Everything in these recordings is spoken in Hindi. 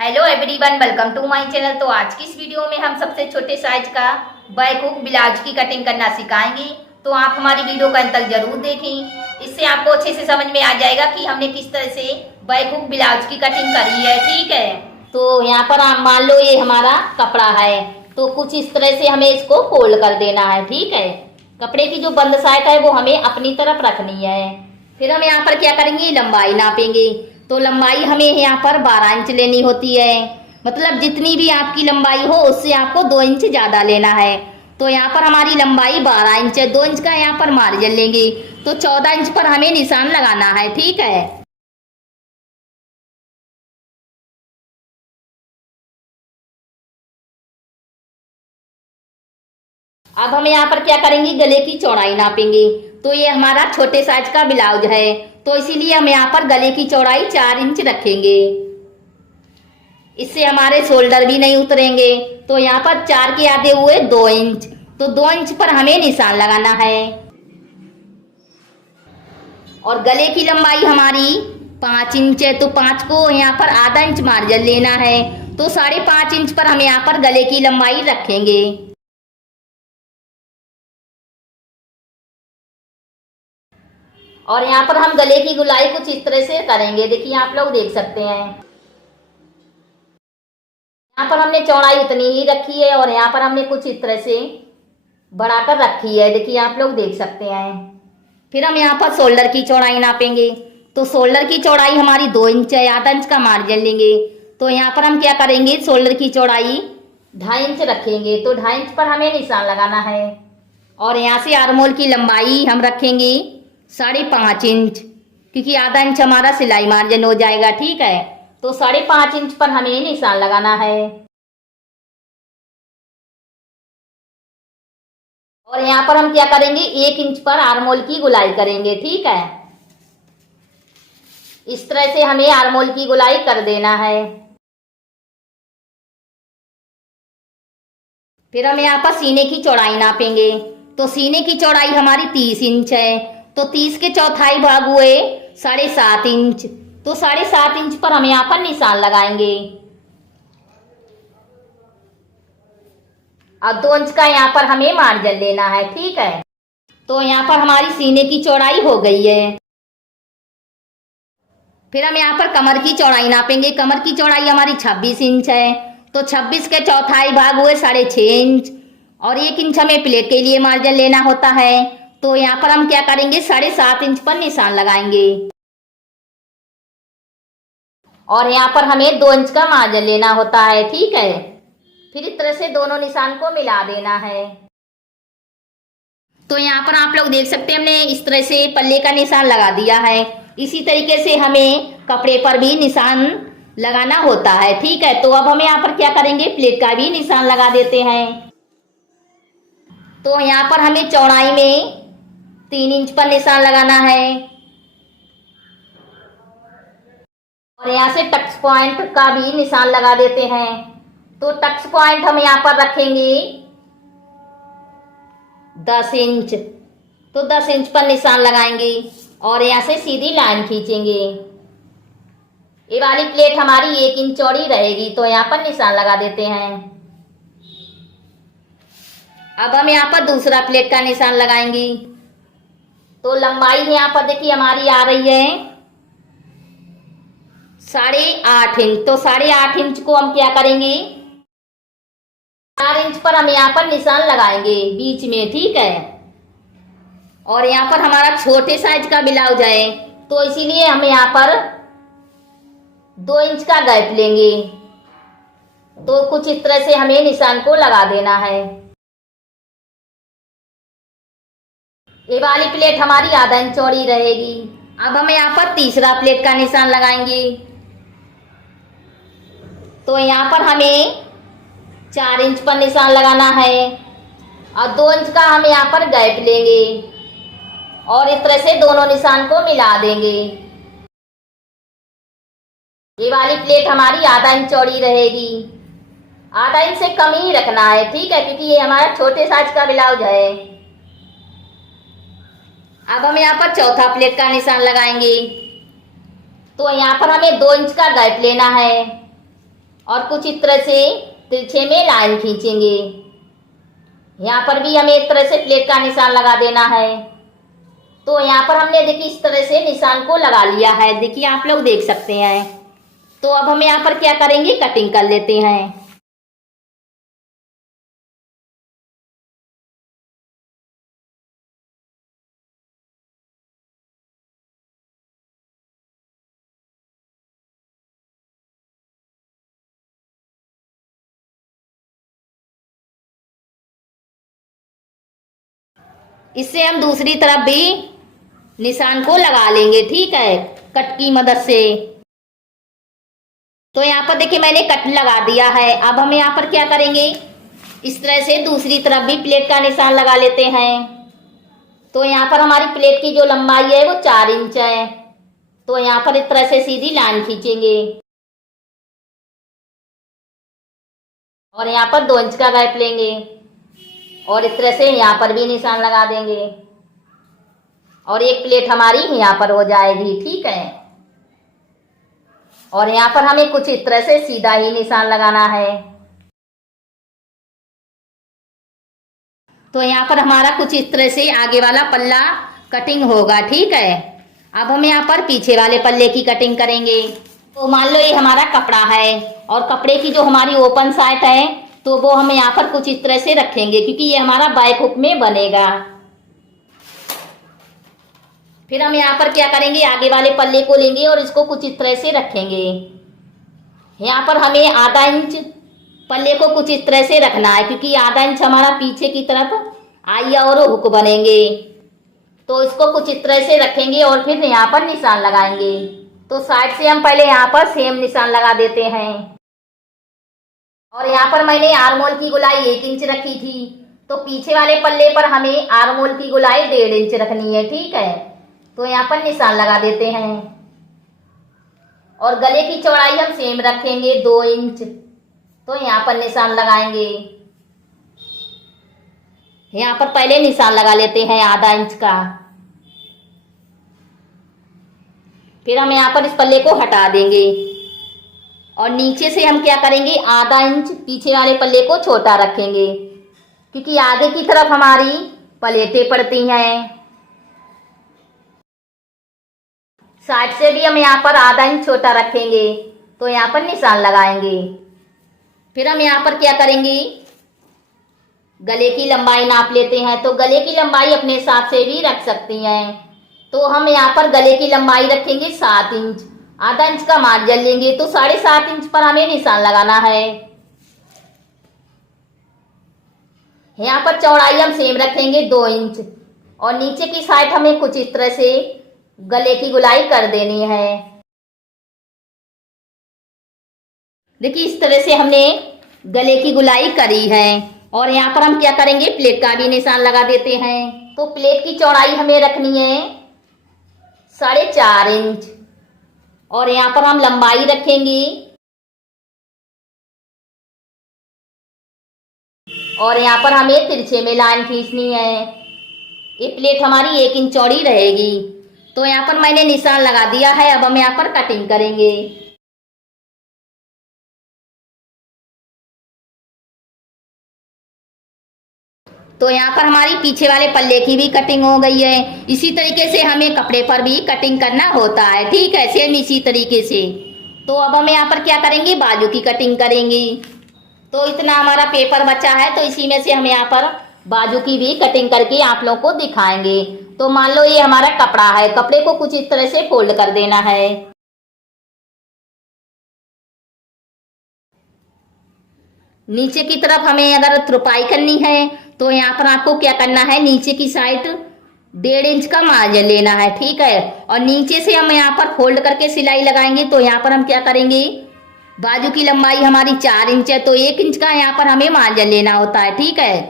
Hello everyone, welcome to my channel. तो आज की इस वीडियो में हम सबसे छोटे साइज का बैक हुक ब्लाउज की कटिंग करना सिखाएंगे। तो आप हमारी वीडियो का अंत तक जरूर देखें, इससे आपको अच्छे से समझ में आ जाएगा कि हमने किस तरह से बैक हुक ब्लाउज की कटिंग करी है। ठीक है, तो यहाँ पर आप मान लो ये हमारा कपड़ा है, तो कुछ इस तरह से हमें इसको फोल्ड कर देना है। ठीक है, कपड़े की जो बंद साइड है वो हमें अपनी तरफ रखनी है। फिर हम यहाँ पर क्या करेंगे, लंबाई नापेंगे। तो लंबाई हमें यहाँ पर 12 इंच लेनी होती है। मतलब जितनी भी आपकी लंबाई हो उससे आपको 2 इंच ज्यादा लेना है। तो यहाँ पर हमारी लंबाई 12 इंच है, 2 इंच का यहाँ पर मार्जिन लेंगे। तो 14 इंच पर हमें निशान लगाना है। ठीक है, अब हम यहाँ पर क्या करेंगे, गले की चौड़ाई नापेंगे। तो ये हमारा छोटे साइज का ब्लाउज है, तो इसीलिए हम यहाँ पर गले की चौड़ाई 4 इंच रखेंगे। इससे हमारे शोल्डर भी नहीं उतरेंगे। तो यहाँ पर 4 के आधे हुए 2 इंच, तो 2 इंच पर हमें निशान लगाना है। और गले की लंबाई हमारी 5 इंच है, तो 5 को यहाँ पर आधा इंच मार्जिन लेना है। तो 5.5 इंच पर हम यहाँ पर गले की लंबाई रखेंगे। और यहाँ पर हम गले की गुलाई कुछ इस तरह से करेंगे, देखिए आप लोग देख सकते हैं। यहाँ पर हमने चौड़ाई उतनी ही रखी है और यहाँ पर हमने कुछ इस तरह से बढ़ाकर रखी है, देखिए आप लोग देख सकते हैं। फिर हम यहाँ पर शोल्डर की चौड़ाई नापेंगे। तो शोल्डर की चौड़ाई हमारी 2 इंच है, आधा इंच का मार्जिन लेंगे। तो यहाँ पर हम क्या करेंगे, शोल्डर की चौड़ाई 2.5 इंच रखेंगे। तो 2.5 इंच पर हमें निशान लगाना है। और यहाँ से आर्मोल की लंबाई हम रखेंगे 5.5 इंच, क्योंकि आधा इंच हमारा सिलाई मार्जिन हो जाएगा। ठीक है, तो 5.5 इंच पर हमें निशान लगाना है। और यहाँ पर हम क्या करेंगे, 1 इंच पर आर्मोल की गुलाई करेंगे। ठीक है, इस तरह से हमें आर्मोल की गुलाई कर देना है। फिर हम यहाँ पर सीने की चौड़ाई नापेंगे। तो सीने की चौड़ाई हमारी 30 इंच है, तो 30 के चौथाई भाग हुए 7.5 इंच। तो 7.5 इंच पर हम यहाँ पर निशान लगाएंगे। अब 2 इंच का यहाँ पर हमें मार्जिन लेना है। ठीक है, तो यहाँ पर हमारी सीने की चौड़ाई हो गई है। फिर हम यहाँ पर कमर की चौड़ाई नापेंगे। कमर की चौड़ाई हमारी 26 इंच है, तो 26 के चौथाई भाग हुए 6.5 इंच। और 1 इंच हमें प्लेट के लिए मार्जिन लेना होता है। तो यहाँ पर हम क्या करेंगे, 7.5 इंच पर निशान लगाएंगे। और यहाँ पर हमें 2 इंच का मार्जिन लेना होता है। ठीक है, फिर इस तरह से दोनों निशान को मिला देना है। तो यहाँ पर आप लोग देख सकते हैं, हमने इस तरह से पल्ले का निशान लगा दिया है। इसी तरीके से हमें कपड़े पर भी निशान लगाना होता है। ठीक है, तो अब हम यहाँ पर क्या करेंगे, प्लेट का भी निशान लगा देते हैं। तो यहाँ पर हमें चौड़ाई में 3 इंच पर निशान लगाना है। और यहाँ से टक्स पॉइंट का भी निशान लगा देते हैं। तो टक्स पॉइंट हम यहाँ पर रखेंगे 10 इंच। तो 10 इंच पर निशान लगाएंगे और यहाँ से सीधी लाइन खींचेंगे। ये वाली प्लेट हमारी 1 इंच चौड़ी रहेगी, तो यहाँ पर निशान लगा देते हैं। अब हम यहाँ पर दूसरा प्लेट का निशान लगाएंगे। तो लंबाई यहाँ पर देखिए हमारी आ रही है 8.5 इंच। तो 8.5 इंच को हम क्या करेंगे, 4 इंच पर हम यहाँ पर निशान लगाएंगे बीच में। ठीक है, और यहाँ पर हमारा छोटे साइज का ब्लाउज है, तो इसीलिए हम यहाँ पर 2 इंच का गैप लेंगे। तो कुछ इस तरह से हमें निशान को लगा देना है। ये वाली प्लेट हमारी आधा इंच चौड़ी रहेगी। अब हम यहाँ पर तीसरा प्लेट का निशान लगाएंगे। तो यहाँ पर हमें 4 इंच पर निशान लगाना है और 2 इंच का हम यहाँ पर गैप लेंगे और इस तरह से दोनों निशान को मिला देंगे। ये वाली प्लेट हमारी आधा इंच चौड़ी रहेगी, आधा इंच से कम ही रखना है। ठीक है, क्योंकि ये हमारा छोटे साइज का ब्लाउज है। अब हम यहाँ पर चौथा प्लेट का निशान लगाएंगे। तो यहाँ पर हमें 2 इंच का गैप लेना है और कुछ इस तरह से तिरछे में लाइन खींचेंगे। यहाँ पर भी हमें एक तरह से प्लेट का निशान लगा देना है। तो यहाँ पर हमने देखिए इस तरह से निशान को लगा लिया है, देखिए आप लोग देख सकते हैं। तो अब हम यहाँ पर क्या करेंगे, कटिंग कर लेते हैं। इससे हम दूसरी तरफ भी निशान को लगा लेंगे, ठीक है, कट की मदद से। तो यहाँ पर देखिए मैंने कट लगा दिया है। अब हम यहाँ पर क्या करेंगे, इस तरह से दूसरी तरफ भी प्लेट का निशान लगा लेते हैं। तो यहाँ पर हमारी प्लेट की जो लंबाई है वो 4 इंच है। तो यहाँ पर इस तरह से सीधी लाइन खींचेंगे और यहाँ पर 2 इंच का गैप लेंगे और इस तरह से यहाँ पर भी निशान लगा देंगे और एक प्लेट हमारी यहाँ पर हो जाएगी, ठीक है। और यहाँ पर हमें कुछ इस तरह से सीधा ही निशान लगाना है। तो यहाँ पर हमारा कुछ इस तरह से आगे वाला पल्ला कटिंग होगा, ठीक है। अब हम यहाँ पर पीछे वाले पल्ले की कटिंग करेंगे। तो मान लो ये हमारा कपड़ा है और कपड़े की जो हमारी ओपन साइड है तो वो हम यहाँ पर कुछ इस तरह से रखेंगे, क्योंकि ये हमारा बैक हुक में बनेगा। फिर हम यहाँ पर क्या करेंगे, आगे वाले पल्ले को लेंगे और इसको कुछ इस तरह से रखेंगे। यहाँ पर हमें आधा इंच पल्ले को कुछ इस तरह से रखना है, क्योंकि आधा इंच हमारा पीछे की तरफ आइया और हुक बनेंगे। तो इसको कुछ इस तरह से रखेंगे और फिर यहाँ पर निशान लगाएंगे। तो साइड से हम पहले यहाँ पर सेम निशान लगा देते हैं। और यहाँ पर मैंने आर्मोल की गोलाई 1 इंच रखी थी, तो पीछे वाले पल्ले पर हमें आर्मोल की गोलाई 1.5 इंच रखनी है, ठीक है। तो यहाँ पर निशान लगा देते हैं और गले की चौड़ाई हम सेम रखेंगे 2 इंच। तो यहाँ पर निशान लगाएंगे। यहाँ पर पहले निशान लगा लेते हैं आधा इंच का। फिर हम यहाँ पर इस पल्ले को हटा देंगे और नीचे से हम क्या करेंगे, आधा इंच पीछे वाले पल्ले को छोटा रखेंगे, क्योंकि आगे की तरफ हमारी प्लेटें पड़ती हैं। साइड से भी हम यहाँ पर आधा इंच छोटा रखेंगे। तो यहाँ पर निशान लगाएंगे। फिर हम यहाँ पर क्या करेंगे, गले की लंबाई नाप लेते हैं। तो गले की लंबाई अपने हिसाब से भी रख सकती हैं। तो हम यहाँ पर गले की लंबाई रखेंगे 7 इंच, आधा इंच का मार्जिन लेंगे। तो 7.5 इंच पर हमें निशान लगाना है। यहाँ पर चौड़ाई हम सेम रखेंगे 2 इंच और नीचे की साइड हमें कुछ इस तरह से गले की गोलाई कर देनी है। देखिए इस तरह से हमने गले की गोलाई करी है और यहाँ पर हम क्या करेंगे, प्लेट का भी निशान लगा देते हैं। तो प्लेट की चौड़ाई हमें रखनी है 4.5 इंच और यहाँ पर हम लंबाई रखेंगे और यहाँ पर हमें तिरछे में लाइन खींचनी है। ये प्लेट हमारी 1 इंच चौड़ी रहेगी। तो यहाँ पर मैंने निशान लगा दिया है। अब हम यहाँ पर कटिंग करेंगे। तो यहाँ पर हमारी पीछे वाले पल्ले की भी कटिंग हो गई है। इसी तरीके से हमें कपड़े पर भी कटिंग करना होता है, ठीक है, सेम इसी तरीके से। तो अब हम यहाँ पर क्या करेंगे, बाजू की कटिंग करेंगे। तो इतना हमारा पेपर बचा है, तो इसी में से हम यहाँ पर बाजू की भी कटिंग करके आप लोगों को दिखाएंगे। तो मान लो ये हमारा कपड़ा है, कपड़े को कुछ इस तरह से फोल्ड कर देना है। नीचे की तरफ हमें अगर तुरपाई करनी है तो यहाँ पर आपको क्या करना है, नीचे की साइड 1.5 इंच का मार्जिन लेना है, ठीक है। और नीचे से हम यहाँ पर फोल्ड करके सिलाई लगाएंगे। तो यहाँ पर हम क्या करेंगे, बाजू की लंबाई हमारी 4 इंच है, तो 1 इंच का यहाँ पर हमें मार्जिन लेना होता है, ठीक है।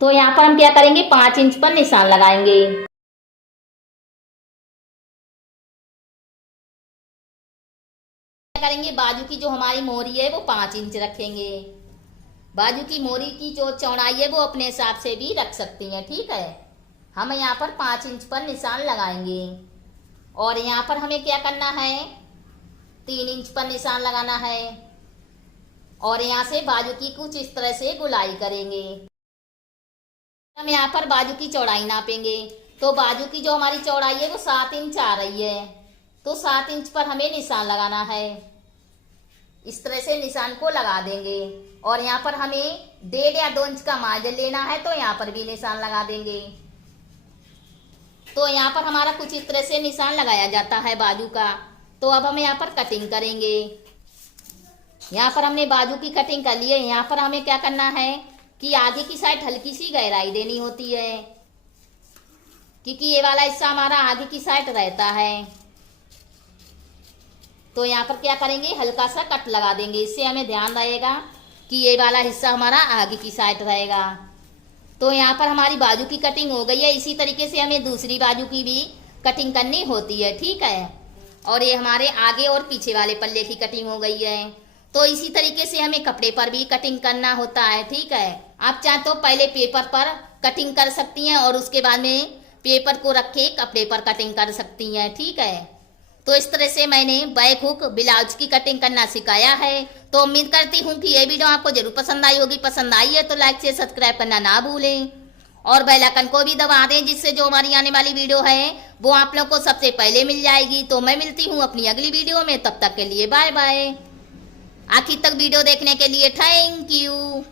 तो यहाँ पर हम क्या करेंगे, 5 इंच पर निशान लगाएंगे। क्या करेंगे, बाजू की जो हमारी मोहरी है वो 5 इंच रखेंगे। बाजू की मोहरी की जो चौड़ाई है वो अपने हिसाब से भी रख सकती हैं, ठीक है। हम यहाँ पर 5 इंच पर निशान लगाएंगे और यहाँ पर हमें क्या करना है, 3 इंच पर निशान लगाना है। और यहाँ से बाजू की कुछ इस तरह से गुलाई करेंगे। हम यहाँ पर बाजू की चौड़ाई नापेंगे। तो बाजू की जो हमारी चौड़ाई है वो 7 इंच आ रही है। तो 7 इंच पर हमें निशान लगाना है। इस तरह से निशान को लगा देंगे। और यहाँ पर हमें 1.5 या 2 इंच का मार्जिन लेना है, तो यहाँ पर भी निशान लगा देंगे। तो यहाँ पर हमारा कुछ इस तरह से निशान लगाया जाता है बाजू का। तो अब हम यहाँ पर कटिंग करेंगे। यहाँ पर हमने बाजू की कटिंग कर ली है। यहाँ पर हमें क्या करना है कि आगे की साइड हल्की सी गहराई देनी होती है, क्योंकि ये वाला हिस्सा हमारा आगे की साइड रहता है। तो यहाँ पर क्या करेंगे, हल्का सा कट लगा देंगे। इससे हमें ध्यान रहेगा कि ये वाला हिस्सा हमारा आगे की साइड रहेगा। तो यहाँ पर हमारी बाजू की कटिंग हो गई है। इसी तरीके से हमें दूसरी बाजू की भी कटिंग करनी होती है, ठीक है। और ये हमारे आगे और पीछे वाले पल्ले की कटिंग हो गई है। तो इसी तरीके से हमें कपड़े पर भी कटिंग करना होता है, ठीक है। आप चाहे तो पहले पेपर पर कटिंग कर सकती हैं और उसके बाद में पेपर को रख के कपड़े पर कटिंग कर सकती हैं, ठीक है। तो इस तरह से मैंने बैक हुक ब्लाउज की कटिंग करना सिखाया है। तो उम्मीद करती हूँ कि ये वीडियो आपको जरूर पसंद आई होगी। पसंद आई है तो लाइक से सब्सक्राइब करना ना भूलें और बेल आइकन को भी दबा दें, जिससे जो हमारी आने वाली वीडियो है वो आप लोग को सबसे पहले मिल जाएगी। तो मैं मिलती हूँ अपनी अगली वीडियो में, तब तक के लिए बाय बाय। आखिर तक वीडियो देखने के लिए थैंक यू।